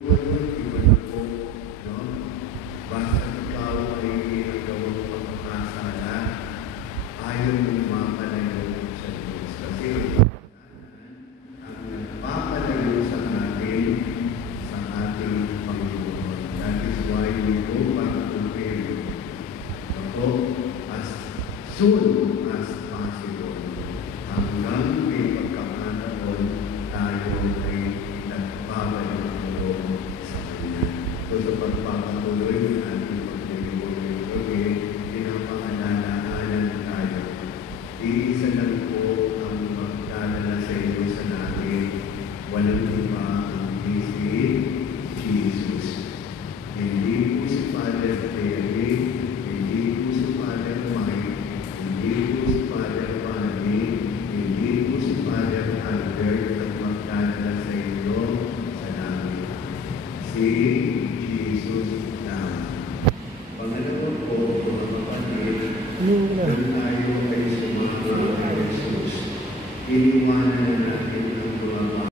Iba na po, no? Basta ikaw ay ginagawang pagkakasala, ayaw mong mapalayo sa Diyos. Kasi ang nagpapalayo sa atin, sa ating Panginoon. That is why we go back to Him. Ako, as soon as possible, hanggang may pagkakataon, tayo ay nagbabalik sa Kanya. So sa pagpapatuloy ng ating paglilingkod kami, pinapangalalaan tayo. Iisa lang po ang magdadala sa iyo sa natin. Walang iba ang si Jesus. Hindi po si Father Terry, hindi po si Father Mike, hindi po si Father Manny, hindi po si Father Albert ang magdadala sa iyo sa namin. Si Jesus na. Pangalawa po, mga kapatid, kung tayo ay sumama kay Jesus, iniwan